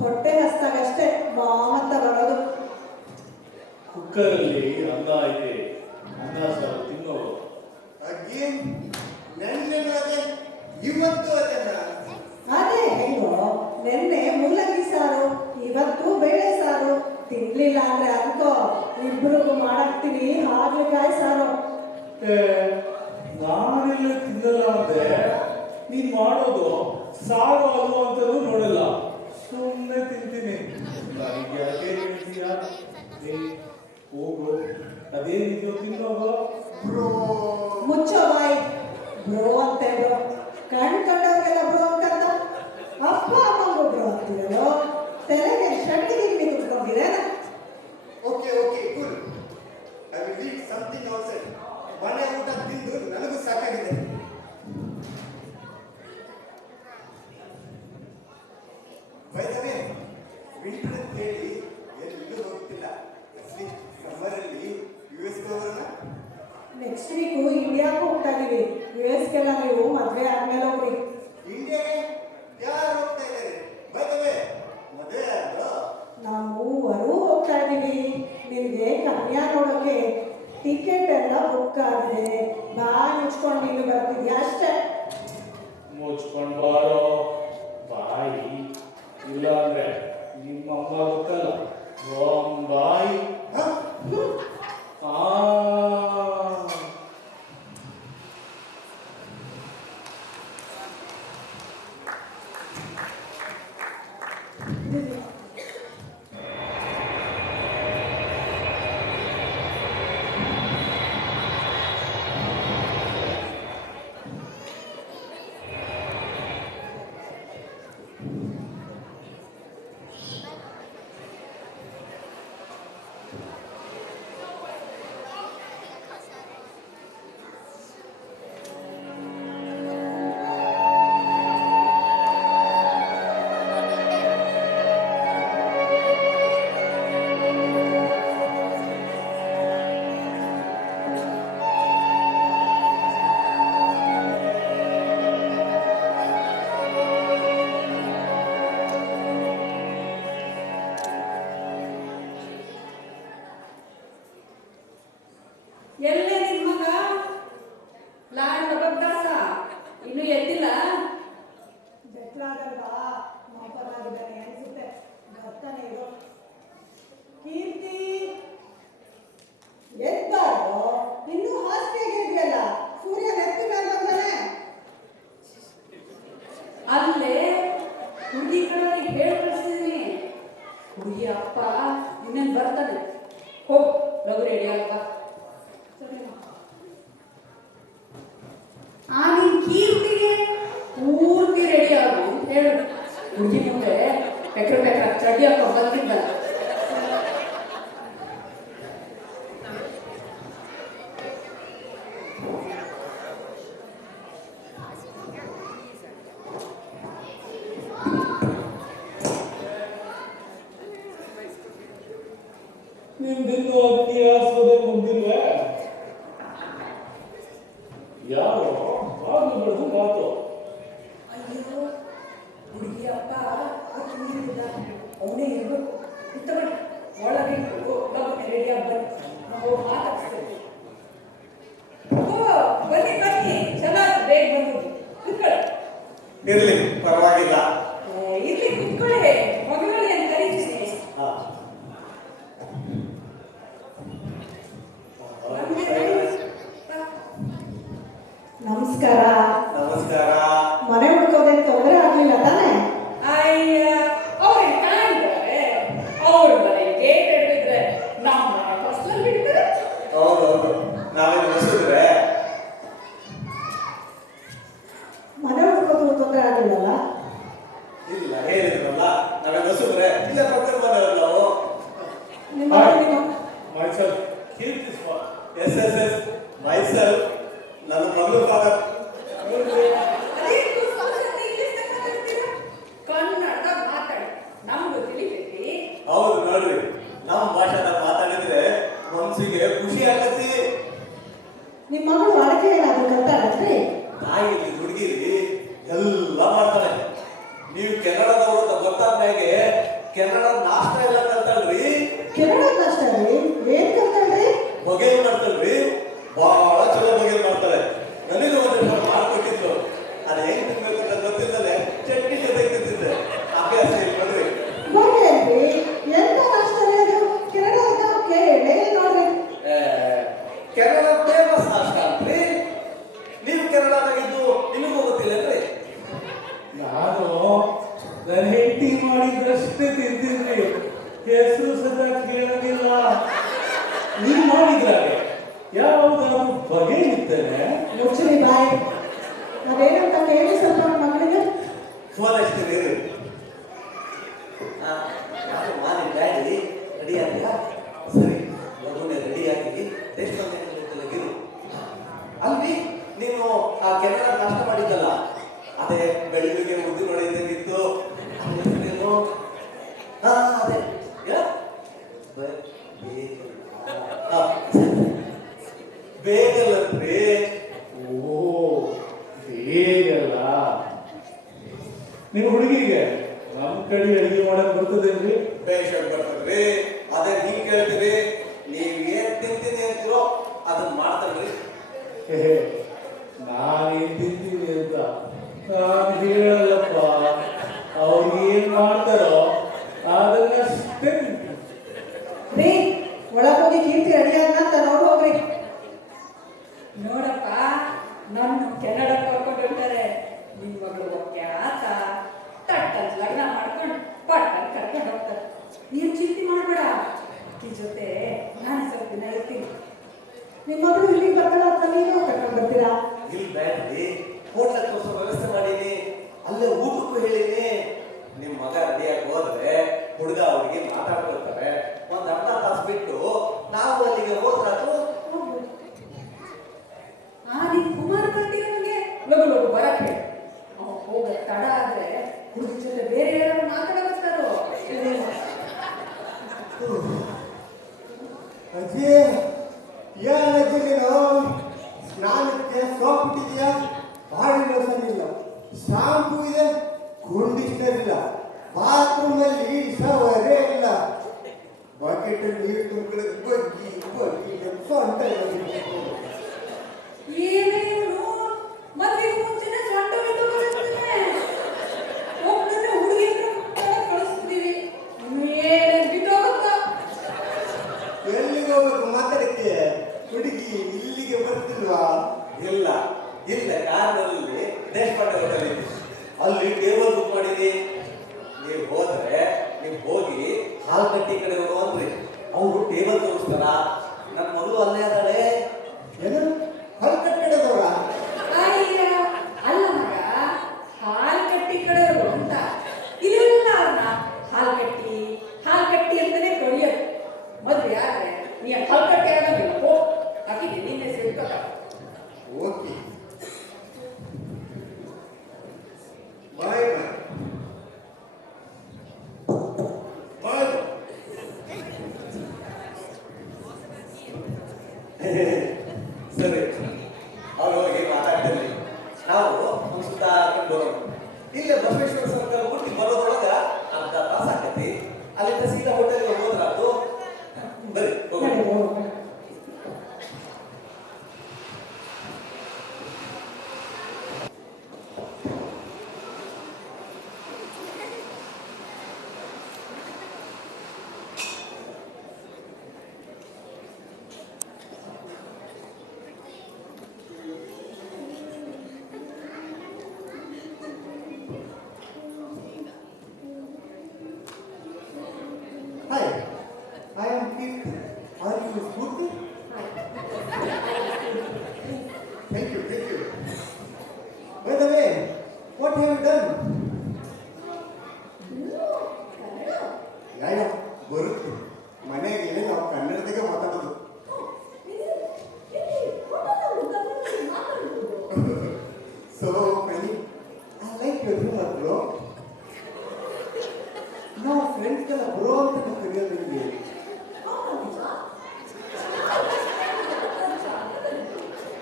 ಹೊಟ್ಟೆ ಹಸ್ತಾಗಷ್ಟೇ ಮಾಮತ್ತ ಬರೋದು. ಕುಕ್ಕರಲ್ಲಿ ಅನ್ನ ಇದೆ, ಅನ್ನ ಸಾರು ತಿನ್ನೋದು. ಅಜ್ಜಿ ನೆನ್ನೆನೂ ಅದೇ, ಇವತ್ತು ಅದೇನ? ಅದೇ ಹೆಂಗೋ, ನೆನ್ನೆ ಮುಲ್ಲಂಗಿ ಸಾರು, ಇವತ್ತು ಬೇಳೆ ಸಾರು. ತಿನ್ಲಿಲ್ಲ ಅಂದ್ರೆ ಅನ್ಕೋ, ಇಬ್ರಿಗೂ ಮಾಡಾಕ್ತೀನಿ ಹಾಗಲಕಾಯಿ ಸಾರು. ನಾನೆಲ್ಲ ತಿನ್ನಲ್ಲ ಅಂದ್ರೆ ನೀನ್ ಮಾಡೋದು ಸಾರು ಅಲ್ವ ಅಂತಲೂ ನೋಡಲ್ಲ, ಸುಮ್ಮನೆ ತಿಂತೀನಿ. ನನಗೆ ಅದೇ ಹೇಳ್ತೀಯ? ಹೋಗು, ಅದೇನಿದೆಯೋ ತಿನ್ನೋದು. ಮುಚ್ಚೋ ಬಾಯಿ, ಬ್ರೋ ಅಂತೆ ಬ್ರೋ. ಕಂಡವ್ರಿಗೆಲ್ಲ ಬ್ರೋ ಅಂತಂದ. ಅಪ್ಪ ಅಮ್ಮಂಗೂ ಬ್ರೋ ಅಂತೀರಲ್ಲೋ, ತಲೆಗೆ ಶರ್ಟಿಗೆ ಕುತ್ಕೊಂಡಿರೇನ? Okay okay cool. I will eat something outside. ಮನೆ ಊಟ ತಿಂದು ನನಗೂ ಸಾಕಾಗಿದೆ. ಬೈ ದ ವೇ, ವಿಂಟರ್ ಅಂತ ಹೇಳಿ ಎಲ್ಲೂ ಹೋಗ್ತಿಲ್ಲ. ಸಮ್ಮರಲ್ಲಿ ಯುಎಸ್ಗೆ ಹೋಗೋಣ. ನೆಕ್ಸ್ಟ್ ವೀಕು ಇಂಡಿಯಾಗೂ ಹೋಗ್ತಾ ಇದೀವಿ. ಯುಎಸ್ಗೆಲ್ಲ ನೀವು ಮದುವೆ ಆದ್ಮೇಲೆ ಹೋಗ್ರಿ. ಇಂಡಿಯಾಗೆ ಯಾರು ಹೋಗ್ತಾ ಇದ್ದಾರೆ? ಬೈ ದ ವೇ, ಮದುವೆ ಆದ್ರು ನಾವು ಮೂವರು ಹೋಗ್ತಾ ಇದೀವಿ. ನಿಮ್ಗೆ ಕನ್ಯಾ ನೋಡೋಕೆ ಟಿಕೆಟ್ ಎಲ್ಲ ಬುಕ್ ಆಗಿದೆ. ಬಾ ಮುಚ್ಕೊಂಡು ನೀನು ಬರ್ತಿದ್ಯಾ ಅಷ್ಟೇ. ಮುಚ್ಕೊಂಡು ಬಾರೋ ಬಾಯಿ, ಇಲ್ಲ ಅಂದ್ರೆ ನಿಮ್ಮ ಅಮ್ಮ ಗೊತ್ತಲ್ಲ, ಬಾಯಿ. ಎಲ್ಲೇ ನಿನ್ ಮಗ ಲಾಡ್ ಬಬ್ಬದಾಸ ಇನ್ನು ಎದ್ದಿಲ್ಲ? ಬೆಟ್ಲಾದಲ್ವಾ ಮಾಪನಾಗಿದ್ದಾನೆ ಅನ್ಸುತ್ತೆ, ಬರ್ತಾನೆ ಇರೋ. ಕೀರ್ತಿ ಎದ್ದಾರೋ, ಇನ್ನೂ ಹಾಸಿಗೆಗೆ ಇದೆಯಲ್ಲ, ಸೂರ್ಯ ನೆತ್ತಿ ಮೇಲೆ ಬಂದಾನೆ. ಅಲ್ಲೇ ಹುಡುಗಿ ಕಡೆ ಹೇಳಿ ಕಳಿಸ್ತಿದ್ದೀನಿ. ಹುಡುಗಿ ಅಪ್ಪ ಇನ್ನೇನು ಬರ್ತಾನೆ, ಹೋಗ್ ಲಗು ರೆಡಿ ಅಲ್ವಾ? ನಿನ್ ಕೀರ್ತಿಗೆ ಪೂರ್ತಿ ರೆಡಿ ಆಗು ಅಂತ ಹೇಳು. ಹುಡುಗಿ ಮುಂದೆ ಬೆಕ್ರ ಚಡ್ಡಿ ಹಾಕೊಂಡು ಬಂದಿದ್ದಲ್ಲ. ನಿಮ್ದಿನ್ನು ಅಕ್ಕಿ ಹಾಸೋದೆ ಇರ್ಲಿ ಪರವಾಗಿಲ್ಲ. ಇರ್ಲಿ ಕುತ್ಕೊಳ್ಳಿ, ಮಗನಲ್ಲಿ ಅಂತ ಕರೀತೀನಿ. ಹಾ. ನಮಸ್ಕಾರ. ನಮಸ್ಕಾರ. ಮನೆ ಹುಡ್ಕೋದೇನು ತೊಂದರೆ ಆಗ್ಲಿಲ್ಲ ತಾನೆ? ಅಯ್ಯ, ಅವ್ರೇನ್ ಕಾಣ್ತಾರೆ? ಅವ್ರ ಮನೆ ಗೇಟ್ ಹಿಡಿದ್ರೆ ನಮ್ಮ ಫಸ್ಲಲ್ಲಿ ಬಿಡ್ತಾರೆ. ಹೌದೌದು, ನಾವೇನು ಹೊಸಿದ್ರೆ ಮನೆ ಹುಡ್ಕೋದು ತೊಂದರೆ ಆಗಿಲ್ಲಲ್ಲ? ಇಲ್ಲ, ಹೇಳಿದ್ರಲ್ಲ ನಾವೇನು ಹೊಸಿದ್ರೆ ಇಲ್ಲ ಪಕ್ಕದ ಮನೆಯವ್ರು ನಾವು. ನಿಮ್ಮ myself keep this one. S S S myself, ನನ್ನ ಮಗಳು ಫಾದರ್. ಅದೇನ್ ಕೂತ್ಕೊಂಡ್ರೆ ಇಂಗ್ಲಿಷ್ ಮಾತಾಡ್ತೀರಾ? ಕನ್ನಡದಾಗ ಮಾತಾಡಿ, ನಮ್ಗೂ ತಿಳಿತೈತಿ. ಹೌದು ನೋಡ್ರಿ, ನಮ್ಮ ಭಾಷೆದಾಗ ಮಾತಾಡಿದ್ರೆ ಮನ್ಸಿಗೆ ಖುಷಿ ಆಗತ್ತಿ. ನಿಮ್ಮ ಮಗಳು ಅಡುಗೆ ಏನಾದ್ರು ಕಲ್ತಾಳತ್ರಿ? ತಾಯಿ ಹುಡುಗಿರಿ ಎಲ್ಲ ಮಾಡ್ತಾಳೆ. ನೀವು ಕೆನಡಾದವರು ಅಂತ ಗೊತ್ತಾದ ಮ್ಯಾಗೆ ಕೆನಡಾ ನಾಷ್ಟ ಎಲ್ಲ ಕಲ್ತಾಳ್ರಿ. ಕೆನಡಾ ಕಷ್ಟ ರೀ? ಏನ್ ಕಲ್ತಾಳ್ರಿ? ಬಗೆಲ್ ಮಾಡ್ತಾಳ್ರಿ, ಬಹಳ ಚಲೋ ಬಗೆಲ್ ಮಾಡ್ತಾಳೆ. ನನಗೆ ಒಂದು ಮಾಡ್ಕೊಟ್ಟಿದ್ರು, ಅದು ಹೆಂಗ್ ತಿನ್ಬೇಕು ಅಂತ ಗೊತ್ತಿಲ್ಲದೆ ಚಟ್ನಿ ಜೊತೆ ತಿಂತಿದ್ದೆ. ಅಭ್ಯಾಸ ಇಲ್ಲ ನೋಡ್ರಿ. ಹೋಗಿ ಅಲ್ರಿ, ಎಂತ ಕಷ್ಟ ರೀ ಅದು? ಕೆನಡಾದ ಕೇಳಿ ನೋಡ್ರಿ. ಕೆನಡಾ ಫೇಮಸ್ ನಾಷ್ಟ ಅಂತ್ರಿ. ನೀವು ಕೆನಡಾದಾಗಿದ್ದು ನಿಮಗೂ ಗೊತ್ತಿಲ್ಲನ್ರಿ? ನಾನು ನನ್ನ ಹೆಂಡತಿ ಮಾಡಿದ್ರಷ್ಟೇ ತಿಂತಿದ್ರಿ, ಹೆಸರು ಸದಾ ಕೇಳೋದಿಲ್ಲ. ನೀವು ಮಾಡಿದ್ರಾಗೆ ಯಾವ್ದಾದ್ರು ಬಗೆ ಇರ್ತೇನೆ. ಮುಚ್ಚಲಿ ಬಾಯ್. ಅದೇನಂತ ಕೇಳಿ ಸ್ವಲ್ಪ ನಮ್ಮ ಮಗಳಿಗೆ. ಫೋನ್ ಹಚ್ತೀರಿ. ನಾನು ಮಾನಿ ಡ್ಯಾಡಿ ರೆಡಿ ಆಗಿಲ್ಲ. ಸರಿ, ಮಗುನೇ ರೆಡಿ ಆಗಿ ದೇಶದಲ್ಲಿರು. ಅಲ್ಲಿ ನೀನು ಆ ಕೆನಡಾ ನಾಷ್ಟ ಮಾಡಿದ್ದಲ್ಲ, ಅದೇ ಬೆಳಿಗ್ಗೆ ಉದ್ದಿ ಹೊಡೆದಂಗಿತ್ತು. ಅದೇ ಬೇಗಲ್ಲಂದ್ರಿ. ಓ, ಬೇಗಲ್ಲ. ನಿಮ್ಮ ಹುಡುಗಿಗೆ ನಮ್ಮ ಕಡೆ ಅಡಿಗೆ ಮಾಡಕ್ ಬರ್ತದೇನ್ರಿ? ಬೇಷ್ ಬರ್ತದ್ರಿ. ಅದೇ ನೀವ್ ಕೇಳ್ತೀರಿ, ನೀವ್ ಏನ್ ತಿಂತೀನಿ ಅಂತೀರೋ ಅದನ್ನ ಮಾಡ್ತಾರ್ರಿ. ನಾನೇನ್ ತಿಂತೀನಿ ಅಂತ ನಾನು ಹೇಳಲ್ಲಪ್ಪ. ಅವ್ರು ಏನ್ ಮಾಡ್ತಾರೋ ಅದನ್ನಷ್ಟೇ ತಿಂತೀನಿ. ರೀ, ಒಳಗೆ ಹೋಗಿ ಕೀರ್ತಿ ರೆಡಿ ಅಂತ ನೋಡಿ ಹೋಗ್ರಿ. ನೋಡಪ್ಪ, ನನ್ನ ಕೆನಡಾ ಕರ್ಕೊಂಡು ಹೋಗ್ತಾರೆ. ನಿನ್ ಮಗಳು ಓಕೆ ಆತ ತಟ್ಟಂತ ಲಗ್ನ ಮಾಡ್ಕೊಂಡು ಪಟ್ಟಂತ ಕರ್ಕೊಂಡು ಹೋಗ್ತಾರೆ. ನೀನ್ ಚಿಂತೆ ಮಾಡ್ಬೇಡ, ಈ ಜೊತೆ ನಾನು ಸ್ವಲ್ಪ ದಿನ ಇರ್ತೀನಿ. ನಿಮ್ಮ ಮಗಳು ಇಲ್ಲಿಗೆ ಬರ್ತಾಳ ಅಂತ ನೀವು ಕರ್ಕೊಂಡು ಬರ್ತೀರಾ? ಇಲ್ಲಿ ಬ್ಯಾಡ್ರಿ, ಹೋಟ್ಲ ತೋರಿಸೋ ವ್ಯವಸ್ಥೆ ಮಾಡೀನಿ, ಅಲ್ಲೇ ಊಟಕ್ಕೂ ಹೇಳಿನಿ. ನಿಮ್ ಮಗ ರೆಡಿಯಾಗಿ ಹೋದ್ರೆ ಹುಡುಗ ಅವ್ರಿಗೆ ಮಾತಾಡ್ಕೊಳ್ತಾರೆ. ಒಂದ್ ಅರ್ಧ ತಾಸು ಬಿಟ್ಟು ನಾವು ಅಲ್ಲಿಗೆ ಹೋದ್ರಾತು. ನಿನ್ ಕುಮಾರ ಬರ್ತೀರ ನಮಗೆ ಲಗು ಲಗು ಬರಕ್ಕೆ. ಅವ ಹೋಗ ತಡ ಆದ್ರೆ ಹುಡುಗಿ ಜೊತೆ ಬೇರೆ ಯಾರು ಮಾತಾಡಕತ್ತಾರೋ. ಅಜ್ಜಿ, ಏನಜ್ಜಿ ನೀನು ಸ್ನಾನಕ್ಕೆ ಸೋಪ್ ಇಟ್ಟಿದ್ಯಾ? ಬಾಡಿ ಲೋಷನ್ ಇಲ್ಲ, ಶಾಂಪೂ ಇದೆ, ಕಂಡೀಷನರ್ ಇಲ್ಲ, ಬಾತ್ರೂಮಲ್ಲಿ ಶವರೇ ಇಲ್ಲ, ಬಕೆಟ್ ನೀರು ತುಂಬಿದ್ರೆ ಬಗ್ಗಿ ಬಗ್ಗಿ ಸೊಂಟ ಏನೇನು ಮದ್ವೆಗೆ ಮುಂಚೆನೆ ಸೊಂಟ ಬಿಟ್ಟು ಬರುತ್ತಾನೆ. ಒಬ್ಬನ ಹುಡುಗಿನ ಕಳಿಸ್ತೀವಿ, ಏನೇನು ಬಿಟ್ಟೋಗುತ್ತಾ? ಎಲ್ಲಿಗೆ ಹೋಗ್ಬೇಕು ಮಾತಾಡಕ್ಕೆ? ಹುಡುಗಿ ಇಲ್ಲಿಗೆ ಬರ್ತಿಲ್ವಾ? ಇಲ್ಲ, ಇಲ್ಲ ಕಾರ್ನಲ್ಲಿ ದೇಶಪಾಂಡೆ ಹೋಟೆಲ್ ಇದೆ, ಅಲ್ಲಿ ಟೇಬಲ್ ಬುಕ್ ಮಾಡಿದೀನಿ. ನೀವು ಹೋದ್ರೆ ನೀವು ಹೋಗಿ ಹಾಲ್ ಕಟ್ಟಿ ಕಡೆ ಹೋಗೋ ಅಂದ್ರಿ, ಅವರು ಟೇಬಲ್ ತೋರಿಸ್ತಾರ. ನನ್ನ ಮಗಳು ಅಲ್ಲೇ ಅದಾಳೆ. ಏನು ಹೊರಕಟ್ಟಡದವ್ರ? ಅಯ್ಯ, ಅಲ್ಲ ಮಗ, ಹಾಲ್ ಕಟ್ಟಿ ಕಡೆಯವರು ಅಂತ ಇಲ್ಲೆಲ್ಲ ಅವ್ರನ್ನ ಹಾಲ್ ಕಟ್ಟಿ ಅಂತಾನೆ ಕಳಿಯೋದು. ಮದ್ವೆ ಆದ್ರೆ ನೀ ಹಾಲ್ ಕಟ್ಟಿ ಆಗೋದಿಲ್ಲ. ಹೋ, ಆಕಿಗೆ ನಿನ್ನೆ ಸೇರ್ಕೋತ. ಓಕೆ, ಬಾಯ್ ಬಾಯ್ ಬಾಯ್. ಸರಿ, ಅವ್ರವ್ರಿಗೆ ಮಾತಾಡ್ತೇನೆ. ನಾವು ಒಂದು ಸುತ್ತ ಹಾಕೊಂಡು ಬರೋಣ. ಇಲ್ಲೇ ಬಸವೇಶ್ವರ ಸರ್ಕಲ್ ಮುಟ್ಟಿ ಬರೋದ್ರೊಳಗ ಅರ್ಧ ತಾಸು ಆಕತಿ. ಅಲ್ಲಿಂದ ಸೀದಾ ಹೋಟೆಲ್ಗೆ ಹೋದ್ರಾತು. ಬರ್ರಿ ಹೋಗೋಣ.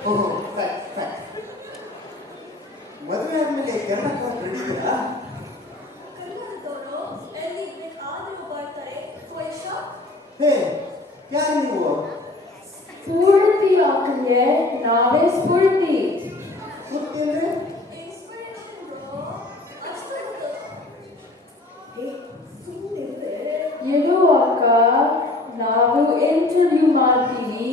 ಓಹೋ ಫ್ಯಾಕ್ಟ್ ಮದುವೆ ಆದ್ಮೇಲೆ ಕರ್ನಾಟಕ ಬಿಡಿದ್ದೀರಾ? ಕನ್ನಡದವರು ಎಲ್ಲಿಗೆ ಆದರೂ ಬರ್ತಾರೆ ಶಾಪ್ ಹೇ ಯಾರು ನೀವು? ಸ್ಫೂರ್ತಿ ಆಗ್ತದೆ, ನಾವೇ ಸ್ಫೂರ್ತಿ. ಗೊತ್ತಿಲ್ರಿ? ಇನ್ಸ್ಪಿರೇಷನ್ ಅಷ್ಟು ಗೊತ್ತಲ್ಲ. ಸುಮ್ಮನೆ ಏನು ಅಕ್ಕ, ನಾವು ಇಂಟರ್ವ್ಯೂ ಮಾಡ್ತೀವಿ.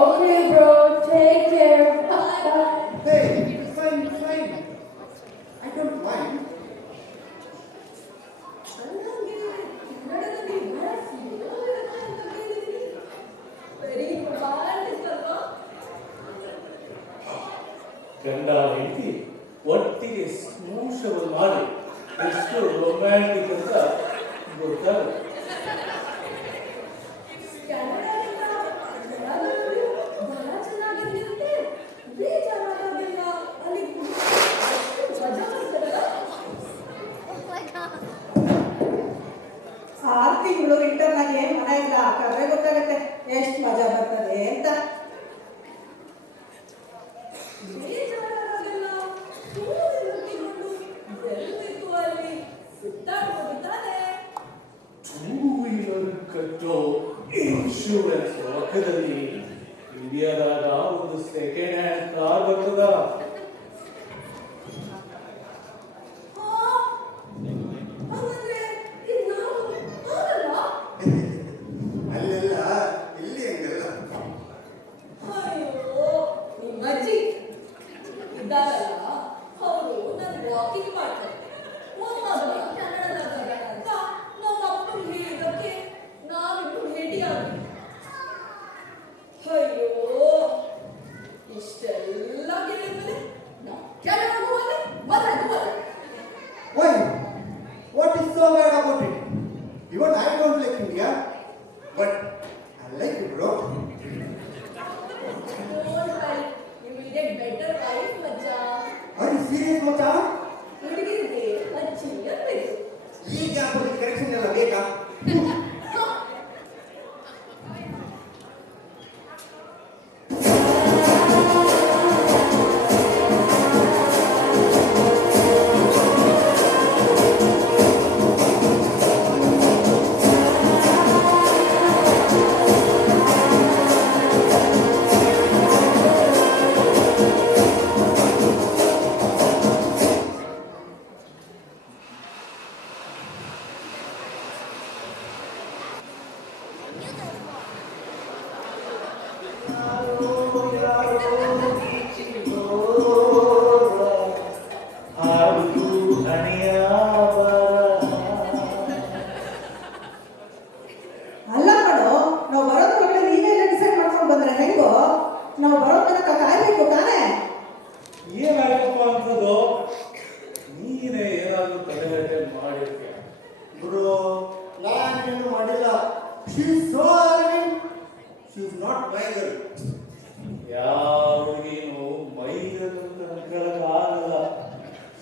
Okay bro, take care. Hey, fine. I don't mind. ಗಂಡ ಹೆಂಡತಿ ಒಟ್ಟಿಗೆ ಸ್ಮೂಷಗಳು ಮಾಡಿ ಎಷ್ಟು ರೊಮ್ಯಾಂಟಿಕ್ ಅಂತ ಗೊತ್ತಾಗುತ್ತೆ. ಆರು ತಿಂಗಳು ಇಂಟರ್ನಾಗೆ ಮನೆ ಇಲ್ಲ ಹಾಕಿದ್ರೆ ಗೊತ್ತಾಗುತ್ತೆ ಎಷ್ಟು ಮಜಾ ಬರ್ತದೆ ಅಂತ. ಟೂ ವೀಲರ್ ಕಟ್ಟೋ ಇನ್ಶೂರೆನ್ಸ್ ರೊಕ್ಕದಲ್ಲಿ ಇಂಡಿಯಾದಾಗ ಒಂದು ಸೆಕೆಂಡ್ ಹ್ಯಾಂಡ್ ಕಾರ್ ಬರ್ತದ. ಅಲ್ಲೆಲ್ಲ ಇಲ್ಲಿ ಹಂಗಲ್ಲ. ಅವರು ನಾನು ವಾಕಿಂಗ್ ಮಾಡ್ತಾರೆ ಕನ್ನಡದಾಗ ಅಂತ ನಮ್ಮ ಅಪ್ಪನ ಹೇಳಿದಕ್ಕೆ ನಾವಿನ್ನು ಭೇಟಿಯಾದ್ವಿ. ಅಯ್ಯೋ ಇಷ್ಟೆಲ್ಲ ಗೆಲ್ಲಿದ್ಮೇಲೆ ನಾವು ಕನ್ನಡ ಮದುವೆ Why? What is so bad about it? Even I don't like India, but I like it, bro. Don't worry, you will get better life, Macha. Are you serious, Macha? ಹುಡುಗಿರಿಗೆ ಅಜ್ಜಿ ಅನ್ಬೇಕು. ಈ ಗ್ಯಾಪಲ್ಲಿ ಕರೆಕ್ಷನ್ ಎಲ್ಲ ಬೇಕಾ? ಅಲ್ಲ ಕಣೋ, ನಾವು ಬರೋದ್ರ ಒಳಗಡೆ ನೀವೆಲ್ಲ ಡಿಸೈಡ್ ಮಾಡ್ಕೊಂಡು ಬಂದ್ರೆ ಹೆಂಗೋ? ನಾವು ಬರೋ ತನಕ ಕಾಯ್ಬೇಕು ತಾನೇ? ಏನಾಗಪ್ಪ ಅಂತದ್ದು ನೀನೇ ಏನಾದ್ರೂ ತಡೆಗಟ್ಟೆ ಮಾಡಿರ್ತೀಯ. Bro, ನಾನೇನು ಮಾಡಿಲ್ಲ. She is so arrogant. She is not my girl. ಯಾರಿಗೇನು ಮೈದಂತ ಆಗಲ್ಲ.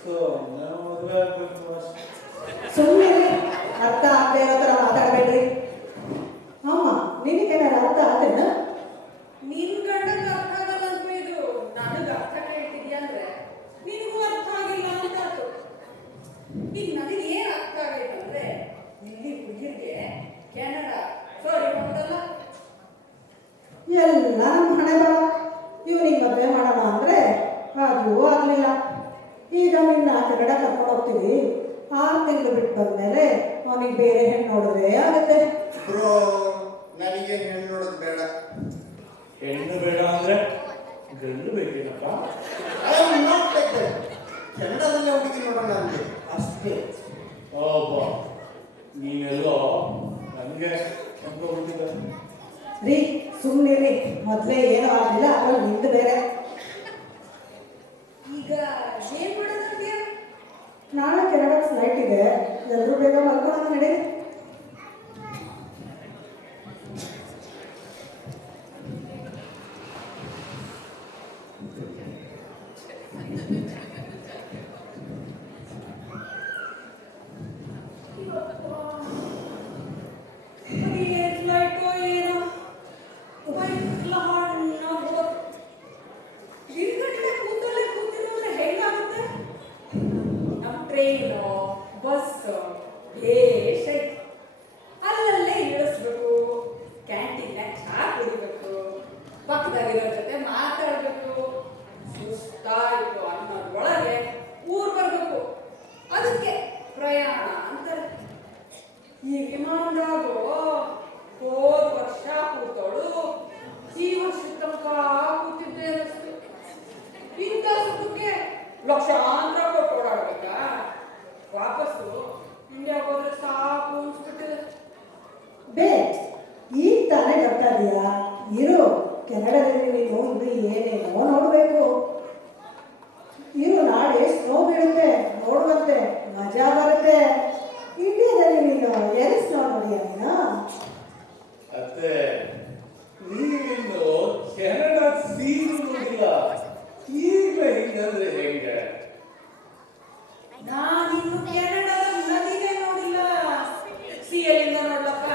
ಸೊ ನಾವು ಮದುವೆ ಆಗ್ಬೇಕು ಅಷ್ಟೇ. ಸುಮ್ಮನೆ ಅರ್ಥ ಆಗದೆ ಇರೋ ಥರ ಮಾತಾಡಬೇಡ್ರಿ. ಅಮ್ಮ ನಿನಗೇನಾರ ಅರ್ಥ ಆತೇನ? ನಿನ್ ಗಂಡಂಗೆ ಅರ್ಥ ಆಗಲ್ಲ ಅಂತ ಇದು ನನಗೆ ಅರ್ಥ ಇಟ್ಟಿದ್ಯಾ ಅಂದ್ರೆ ನಿನಗೂ ಅರ್ಥ ಆಗಿಲ್ಲ ಅಂತ ಆಯ್ತು. ಈಗ ನನಗೆ ಏನ್ ಅರ್ಥ ಆಗೈತೆ ಅಂದ್ರೆ ಇಲ್ಲಿ ಹುಡುಗಿರ್ಗೆ ಕೆನಡಾ ಸಾರಿ ಹೌದಲ್ಲ ಎಲ್ಲ ನಮ್ಮ ಹಣೆ ಬರ. ಇವನಿಗೆ ಮದುವೆ ಮಾಡೋಣ ಅಂದ್ರೆ ಅದು ಆಗಲಿಲ್ಲ. ಈಗ ನಿನ್ನ ಕೆನಡಾ ಕರ್ಕೊಂಡು ಹೋಗ್ತೀವಿ. 6 ತಿಂಗಳು ಬಿಟ್ಟು ಬಂದ್ಮೇಲೆ ಅವನಿಗೆ ಬೇರೆ ಹೆಣ್ಣು ನೋಡಿದ್ರೆ ಆಗುತ್ತೆ. Bro, ನನಗೆ ಹೆಣ್ಣು ನೋಡೋದು ಬೇಡ. ಹೆಣ್ಣು ಬೇಡ ಅಂದ್ರೆ ಗಂಡು ಬೇಕೇನಪ್ಪ? I am not like that. ಕನ್ನಡದಲ್ಲೇ ಹುಡುಗಿ ನೋಡೋಣ ಅಂದೆ ಅಷ್ಟೇ. ಒಬ್ಬ ನೀನೆಲ್ಲೋ ನನಗೆ ಅಂದ್ಕೊಂಡ್ಬಿಟ್ಟಿದ್ದ. ರೀ ಸುಮ್ಮನೆ ಮೊದಲೇ ಏನೂ ಆಗಲಿಲ್ಲ, ಅದ್ರಲ್ಲಿ ನಿಂದು ಬೇರೆ. ಈಗ ಏನ್ ಮಾಡೋದಂತೀಯ? ನಾಳೆ ಕೆನಡಾಕ್ಕೆ ಫ್ಲೈಟ್ ಇದೆ, ಎಲ್ಲರೂ ಬೇಗ ಮಲ್ಕೊಳ್ಳೋಣ ನಡಿ. ಲಕ್ಷಾಂತರ ಕೊಟ್ಟು ಓಡಾಡ್ಬೇಕಾ? ವಾಪಸ್ಸು ಇಂಡಿಯಾಗೆ ಹೋದ್ರೆ ಸಾಕು ಅನ್ಸ್ಬಿಟ್ಟಿದೆ. ಬೇಟ್ ಈಗ ತಾನೇ ಬರ್ತಾ ಇದೀಯಾ, ಇರು. ಕೆನಡಾದಲ್ಲಿ ನೀನು ಇನ್ನು ಏನೇನೋ ನೋಡಬೇಕು. ಇರು, ನಾಳೆ ಸ್ನೋ ಬೀಳುತ್ತೆ, ನೋಡುವಂತೆ ಮಜಾ ಬರುತ್ತೆ. ಇಂಡಿಯಾದಲ್ಲಿ ನೀನು ಎಲ್ಲಿ ಸ್ನೋ ನೋಡಿಯಾ ನೀನು? ಅತ್ತೆ, ನೀವಿನ್ನು ಕೆನಡಾ ಸೀನು ನೋಡಿಲ್ಲ, ಈಗಲೇ ಹಿಂಗಂದ್ರೆ ಹೆಂಗೆ? ನಾನಿನ್ನು ಕೆನಡಾದ ನದಿನೇ ನೋಡಿಲ್ಲ, ಸಿಎಲ್ಲಿಂದ ನೋಡ್ಲಪ್ಪ.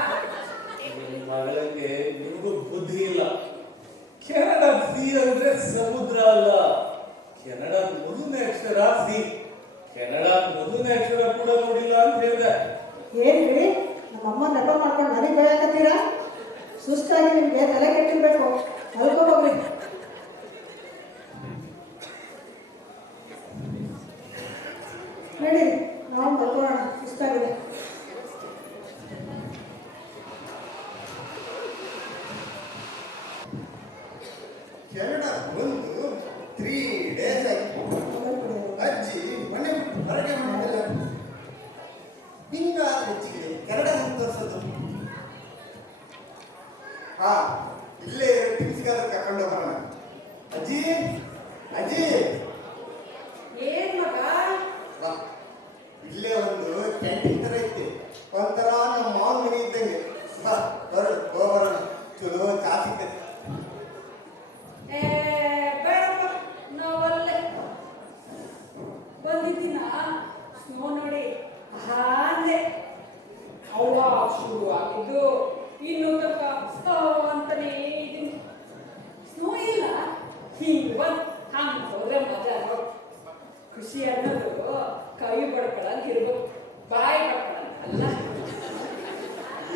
ನಿಮ್ಮ ಮಗಳಿಗೆ ನಿಮಗೂ ಬುದ್ಧಿ ಇಲ್ಲ. ಕೆನಡಾ ಸಿ ಅಂದ್ರೆ ಸಮುದ್ರ ಅಲ್ಲ, ಕೆನಡಾ ಮೊದಲನೇ ಅಕ್ಷರ ಸಿ. ಕೆನಡಾ ಮೊದಲನೇ ಅಕ್ಷರ ಕೂಡ ನೋಡಿಲ್ಲ ಅಂತ ಹೇಳಿದೆ. ಏನ್ರಿ, ನಮ್ಮಮ್ಮ ನೆಪ ಮಾಡ್ಕೊಂಡು ನನಗೆ ಬಯಕತ್ತೀರಾ? ಸುಸ್ತಾಗಿ ನಿಮ್ಗೆ ತಲೆ ಕೆಟ್ಟಿರ್ಬೇಕು, ಮಲ್ಕೋಬೋಗ್ರಿ. ನಡಿ, ನಾವು ಮಲ್ಕೊಳ್ಳೋಣ, ಸುಸ್ತಾಗಿದೆ. ಕೆನಡಾ ಬಂದು 3 days ಆಯ್ತು. ಅಜ್ಜಿ ಮನೆ ಬಿಟ್ಟು ಹೊರಗೆ ಮಾಡಿಲ್ಲ. ಹಿಂಗಾದ್ರೆ ಅಜ್ಜಿಗೆ ಕೆನಡಾ ಹೆಂಗ್ ತೋರಿಸೋದು? ಹಾ, ಇಲ್ಲೇ ಟಿಪ್ಸ್ಗಾದ್ರೂ ಕರ್ಕೊಂಡು ಹೋಗೋಣ. ಅಜ್ಜಿ, ಅಜ್ಜಿ, ಏನ್ ಮಗ? ಬಾ. ಇಲ್ಲೇ ಒಂದು ಕ್ಯಾಂಟೀನ್ ತರ ಐತಿ, ಒಂಥರ ನಮ್ಮ ಮಾವನ ಮನೆ ಇದ್ದಂಗೆ. ಬಾ, ಹೋಗೋಣ, ಚಲೋ ಚಾ ಸಿಕ್ಕತ್ತೆ. ಬೇಡಪ್ಪ, ನಾವಲ್ಲೇ ಬಂದಿದ್ದೀನ ಸ್ನೋ ನೋಡಿ ಹಾಂದೆ ಅವ್ವ ಶುರು ಆಗಿದ್ದು ಇನ್ನು ತನಕ ಸ್ನೋ ಅಂತಾನೇ ಇದೀನಿ. ಸ್ನೋ ಇಲ್ಲ, ಹಿಂಗ್ ಬಂದ್ ಹಂಗ್ ಹೋದ್ರೆ ಮಜಾ ನೋಡ್. ಖುಷಿ ಅನ್ನೋದು ಕೈ ಬಡ್ಕೊಳಂಗ್ ಇರ್ಬೇಕು, ಬಾಯಿ ಬಡ್ಕೊಳಂಗ್ ಅಲ್ಲ.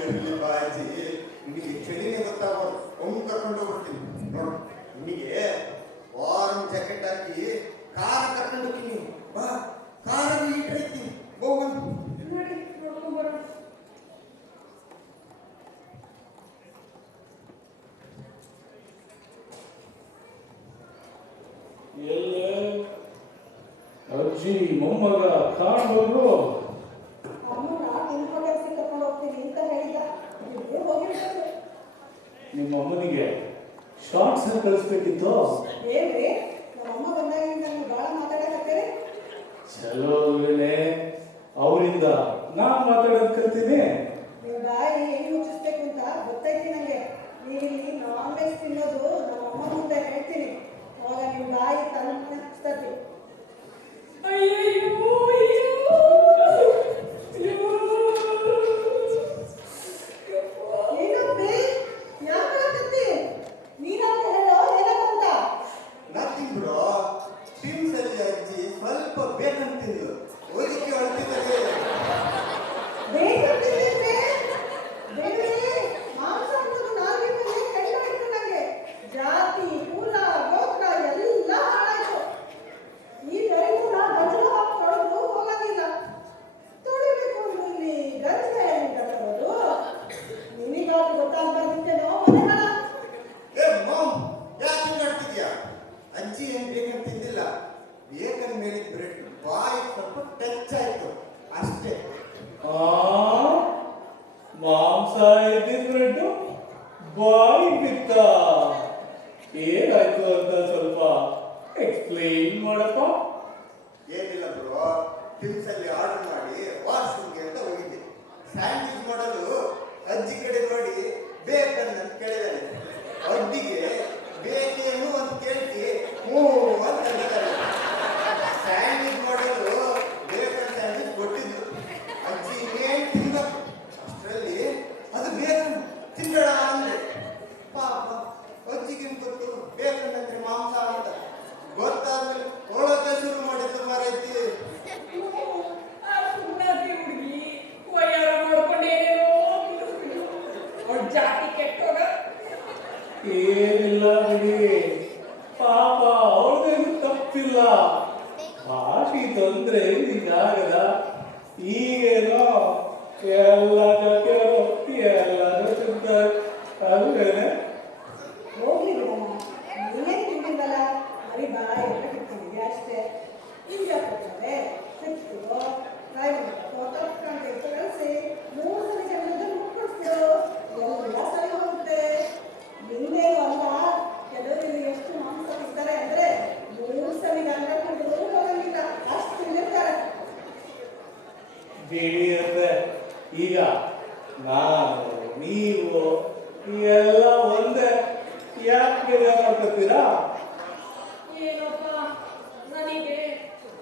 ಇರ್ಲಿ ಬಾ ಅಜ್ಜಿ, ನಿನಗೆ ಚಳಿನೇ ಗೊತ್ತಾಗೋದು. ಒಮ್ಮೆ ಕರ್ಕೊಂಡು ಹೋಗ್ಬಿಡ್ತೀನಿ ನೋಡು. ನಿನಗೆ ವಾರಂ ಜಾಕೆಟ್ ಹಾಕಿ ಕಾರ ಕರ್ಕೊಂಡು ಹೋಗ್ತೀನಿ. ಬಾ, ಕಾರಲ್ಲಿ ಹೀಟರ್ ಐತಿ, ಹೋಗೋಣ. ನೋಡಿ ನೋಡ್ಕೊಂಡ್ ಬರೋಣ. ಎಲ್ಲೇ ಅಜ್ಜಿ ಮೊಮ್ಮಗ ಕಾಣ್ಬೋದು? ಅಮ್ಮನ ನಿಮ್ಮ ಹೋಟೆಲ್ಗೆ ಕರ್ಕೊಂಡು ಹೋಗ್ತೀನಿ ಅಂತ ಹೇಳಿದ, ಇಬ್ರು ಹೋಗಿರ್ಬೇಕು. ನಿಮ್ಮ ಅಮ್ಮನಿಗೆ ಶಾರ್ಟ್ಸ್ ಕಳಿಸ್ಬೇಕಿತ್ತು. ಏನ್ರಿ, ನಮ್ಮಮ್ಮ ಬಂದಾಗಿಂದ ನೀವು ಭಾಳ ಮಾತಾಡಕತ್ತೀರಿ. ಚಲೋ ಅಲ್ವೇನೆ, ಅವರಿಂದ ನಾನ್ ಮಾತಾಡೋದು ಕಲ್ತೀನಿ. ನಿಮ್ಮ ಬಾಯಿ ಹೆಂಗ್ ಮುಚ್ಚಿಸ್ಬೇಕು ಅಂತ ಗೊತ್ತೈತಿ ನನಗೆ. ನೀವಿಲ್ಲಿ ನಾನ್ ವೆಜ್ ತಿನ್ನೋದು ನಮ್ಮಮ್ಮ ಮುಂದೆ ಹೇಳ್ತೀನಿ, ಅವಾಗ ನಿಮ್ಮ ಬಾಯಿ ತನ್ನ ಮುಚ್ತತಿ. ಅಯ್ಯಯ್ಯೋ, ಏನಪ್ಪಿ, ಯಾಕಾಗತ್ತಿ? ನೀನಾದ್ರೂ ಹೇಳೋ ಏನಕ್ಕಂತ. ನಥಿಂಗ್ ಬ್ರೋ, ಟಿಮ್ಸ್ ಅಲ್ಲಿ ಅಜ್ಜಿ ಸ್ವಲ್ಪ ಬೇಕಂತಿಂದು ಓದಿಕೆ ಹೊರಟಿದ್ದಾರೆ. ಬೇಕಂತಿದ್ದೀರಿ? ಬೇಡ್ರಿ, ಮಾಂಸ ಅನ್ನೋದು ನಾಲ್ಗೆ ಮೇಲೆ ಕೈ ಮಾಡಿತು ನನಗೆ. ಜಾತಿ, ಕುಲ, ಗೋತ್ರ ಎಲ್ಲ ಹಾಳಾಯ್ತು. ಈವರೆಗೂ ನಾ ಗಂಜಲ ಹಾಕಿ ತೊಳೆದು ಹೋಗೋದಿಲ್ಲ. ತೊಳಿಬೇಕು ಅಂದ್ರೆ ಇಲ್ಲಿ ಗಂಜಲ ಎಲ್ಲಿಂದ ತರೋದು? ನಿನಗಾದ್ರೂ ಗೊತ್ತಾಗ್ಬಾರ್ದಿತ್ತೇನೋ ಮನೆಗಳ. ಏ ಮಾಮ್, ಯಾಕೆ ಹಿಂಗಾಡ್ತಿದ್ಯಾ? ಅಜ್ಜಿ ಏನ್ ಬೇಕಂತಿದ್ದಿಲ್ಲ, ಬೇಕಂದ ಮೇಲಿದ್ ಬ್ರೆಡ್ ಬಾಯಿ ಸ್ವಲ್ಪ ಟಚ್ ಆಯ್ತು ಅಷ್ಟೇ. ಆ ಮಾಂಸ ಇದ್ದಿದ್ ಬ್ರೆಡ್ ಬಾಯಿ ಬಿತ್ತ, ಏನಾಯ್ತು ಅಂತ ಸ್ವಲ್ಪ ಎಕ್ಸ್ಪ್ಲೈನ್ ಮಾಡಪ್ಪ. ಏನಿಲ್ಲ ಬ್ರೋ, ಟಿಮ್ಸ್ ಅಲ್ಲಿ ಆರ್ಡರ್ ಮಾಡಿ ವಾಶ್ರೂಮ್ಗೆ ಅಂತ ಹೋಗಿದ್ದೆ. ಸ್ಯಾಂಡ್ವಿಚ್ ಮಾಡಲು ಅಜ್ಜಿ ಕಡೆ ನೋಡಿ ಬೇಕಂತ ಕೇಳಿದಾನೆ. ಅಜ್ಜಿಗೆ ಬೇಕೇನು ಅಂತ ಕೇಳಿ ಹ್ಞೂ ಅಂತ ಹೇಳ್ತಾರೆ. ಸ್ಯಾಂಡ್ವಿಚ್ ಮಾಡಲು ಬೇಕಂತ ಸ್ಯಾಂಡ್ವಿಚ್ ಕೊಟ್ಟಿದ್ದು. ಅಜ್ಜಿ ಇನ್ನೇನು ತಿನ್ಬೇಕು, ಅಷ್ಟರಲ್ಲಿ ಅದು ಬೇಕಂತ ತಿನ್ನಬೇಡ ಅಂದ್ರೆ. ಪಾಪ ಅಜ್ಜಿಗೆ ಗೊತ್ತು ಬೇಕಂದ್ರೆ ಮಾಂಸ ಅಂತ. ಗೊತ್ತಾದ್ಮೇಲೆ ಒಳಗೆ ಶುರು ಮಾಡಿದ್ದು ಮಾರೈತಿ. ಸುಮ್ಮನಾದ್ರಿ ಹುಡುಗಿ ವಯ್ಯಾರ ಮಾಡ್ಕೊಂಡೇನೇನೋ ಅವ್ಳ ಜಾತಿ ಕೆಟ್ಟೋಗ. ಏನಿಲ್ಲ ಬಿಡಿ, ಪಾಪ ಅವ್ರದೇನು ತಪ್ಪಿಲ್ಲ. ಭಾಷೆ ತೊಂದ್ರೆ ಈಗಾಗದ, ಈಗೇನೋ ಎಲ್ಲ ಕೇಳೋ ಎಲ್ಲರೂ ತಿಂತಾರೆ ಅಲ್ವೇನೆ. ಹೋಗ್ಲಿ ಬಿಡಮ್ಮ, ನೀನೇನು ತಿಂದಿದ್ದಲ್ಲ, ಬರೀ ಬಾಯಿ ಇಟ್ಟಿರ್ತೀನಿ ಅಷ್ಟೇ. ಈಗ ನಾನು ನೀವು ಎಲ್ಲ ಒಂದೇ ಯಾಕೆ ಮಾಡ್ಕೊತೀರಾ? ಏನಪ್ಪ ನನಗೆ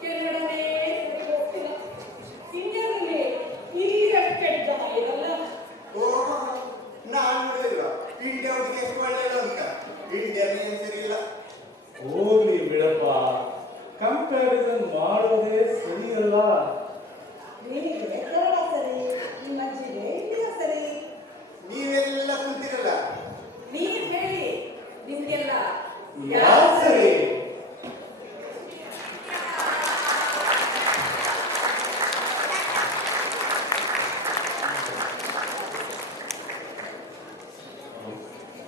ಕೆನಡನೇ ಹೋಗ್ತಿಲ್ಲ. ಇಂಡಿಯಾದಲ್ಲಿ ಇಲ್ಲಿ ಕೆಟ್ಟ ಜನ ಇರಲ್ಲ. ಓಹ್, ನಾನು ನೋಡಿಲ್ಲ ಇಂಡಿಯಾ ಹುಡುಗಿ ಎಷ್ಟು ಒಳ್ಳೆಯದು ಅಂತ. ಇಂಡಿಯಾನೇ ಏನ್ ಸರಿ ಇಲ್ಲ. ಹೋಗ್ಲಿ ಬಿಡಪ್ಪ, ಕಂಪ್ಯಾರಿಸನ್ ಮಾಡೋದೇ ಸರಿಯಲ್ಲ. ನಿನಗೆ ಕನ್ನಡ ಸರಿ, ನಿಮ್ಮ ಅಜ್ಜಿಗೆ ಇಂಡಿಯಾ ಸರಿ. ನೀವೆಲ್ಲ ಕುಂತಿರಲ್ಲ. ನೀವು ಹೇಳಿ ನಿಮ್ಗೆಲ್ಲ ಯಾವ್ ಸರಿ?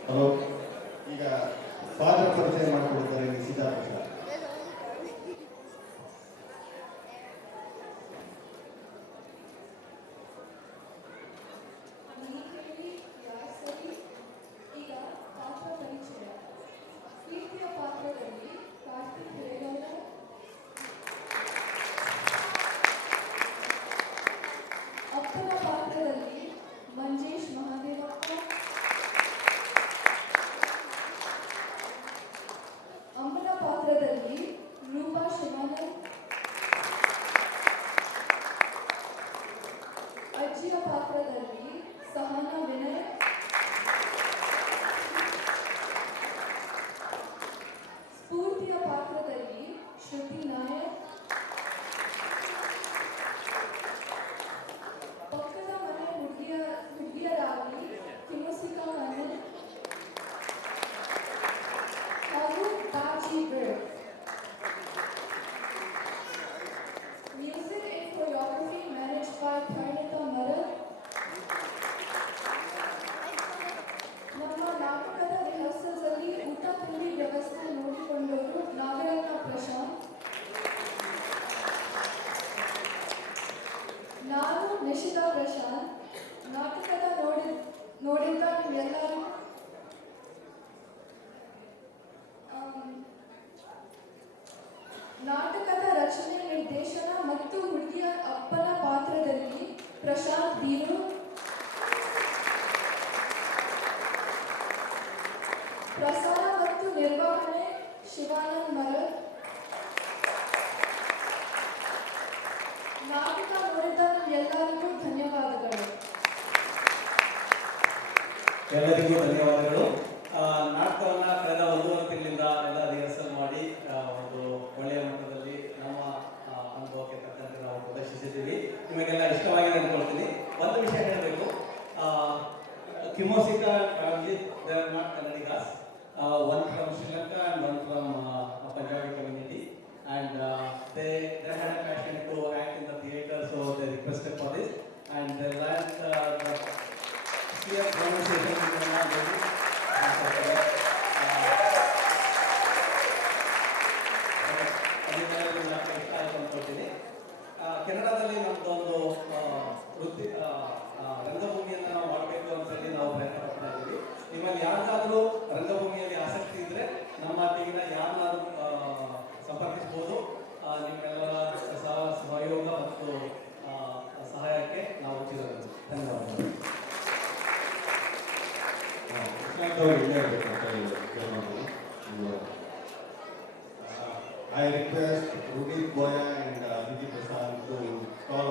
ಹಲೋ, ಈಗ ಫಾದರ್ ಪರಿಚಯ ಮಾಡಿಕೊಡ್ತಾರೆ ನಿಶ್ಚಿತ ಪ್ರಸಾದ್. ನೀಲಿ ಯಾರು ಸರಿ? ಈಗ ಪಾತ್ರ ಪರಿಚಯ. ಪ್ರೀತಿಯ ಪಾತ್ರದಲ್ಲಿ ಕಾರ್ತಿಕ್ ರೇಗೌಡ, ಅಪ್ಪನ ಪಾತ್ರದಲ್ಲಿ ಮಂಜೇಶ್ ಮಹಾದೇವಪ್ಪ, ಅಮ್ಮನ ಪಾತ್ರದಲ್ಲಿ ರೂಪಾ ಶಿವಾನಂದ್, ಅಜ್ಜಿಯ ಪಾತ್ರದಲ್ಲಿ ಸಹನಾ ವಿನಯ್, ಸ್ಫೂರ್ತಿಯ ಪಾತ್ರದಲ್ಲಿ ಶ್ರುತಿ ನಾಯಕ್, ಪಕ್ಕದ ಮನೆ ಹುಡುಗಿಯರಾಗಿ ಕಿಮೋಸಿಕಾ ಕಣ್ಣನ್ ಹಾಗೂ ಬಾಜಿ ಬ್ರಡ್. Music and choreography managed by Pranita Maral. ನಮ್ಮ ನಾಟಕದ ರಿಹರ್ಸಲ್ಸ್ ಅಲ್ಲಿ ಊಟ ತಿಂಡಿ ವ್ಯವಸ್ಥೆ ನೋಡಿಕೊಂಡವರು ನಾಗರತ್ನ ಪ್ರಶಾಂತ್. ನಾನು ನಿಶಿತಾ ಪ್ರಶಾಂತ್. ನಾಟಕದ ನೋಡಿದ್ದ ನೀವೆಲ್ಲರೂ ನಾಟಕದ ರಚನೆ, ನಿರ್ದೇಶನ ಮತ್ತು ಹುಡುಗಿಯ ಅಪ್ಪನ ಪಾತ್ರದಲ್ಲಿ ಪ್ರಶಾಂತ್ ಬೀರು, ಪ್ರಸಾರ ಮತ್ತು ನಿರ್ವಹಣೆ ಶಿವಾನಂದ್ ಮರಳ್. ನಾಟಕ ನೋಡಿದ ಎಲ್ಲರಿಗೂ ಧನ್ಯವಾದಗಳು. ಎಲ್ಲರಿಗೂ ಧನ್ಯವಾದಗಳು. ನಾಟಕವನ್ನ ಕಳೆದ 1.5 ತಿಂಗಳಿಂದ ಎಲ್ಲ ರಿಹರ್ಸಲ್ ಮಾಡಿ ಒಂದು ಒಳ್ಳೆಯ ಮಟ್ಟದಲ್ಲಿ ನಮ್ಮ ಅನುಭವಕ್ಕೆ ತಕ್ಕಂತೆ ನಾವು ಪ್ರದರ್ಶಿಸಿದ್ದೀವಿ. ನಿಮಗೆಲ್ಲ ಇಷ್ಟವಾಗಿದೆ ಅನ್ಕೊಳ್ತೀನಿ. ಒಂದು ವಿಷಯ ಹೇಳಬೇಕು, ಕಿಮೋಸಿಕಾ transit they are not Kannadigas, one from Sri Lanka and one from Punjabi community, and they had a passion to act in the theatre, so they requested for this, and they learned the clear pronunciation in Kannada. ಕೆನಡಾದಲ್ಲಿ ನಮ್ದೊಂದು ವೃತ್ತಿ ರಂಗಭೂಮಿಯನ್ನು ನಾವು ಮಾಡಬೇಕು ಅಂತ ಹೇಳಿ ನಾವು ಪ್ರಯತ್ನ ಪಡ್ತಾ ಇದ್ದೀವಿ. ನಿಮ್ಮಲ್ಲಿ ಯಾರಿಗಾದರೂ ರಂಗಭೂಮಿಯಲ್ಲಿ ಆಸಕ್ತಿ ಇದ್ದರೆ ನಮ್ಮ ಟೀಮಿನ ಯಾರನ್ನಾದ್ರೂ ಸಂಪರ್ಕಿಸ್ಬೋದು. ನಿಮ್ಮೆಲ್ಲರ ಸಹಯೋಗ ಮತ್ತು ಸಹಾಯಕ್ಕೆ ನಾವು ಚಿರಋಣಿ. ಧನ್ಯವಾದಗಳು. I request Rudit Boya and Vijay Prasad to call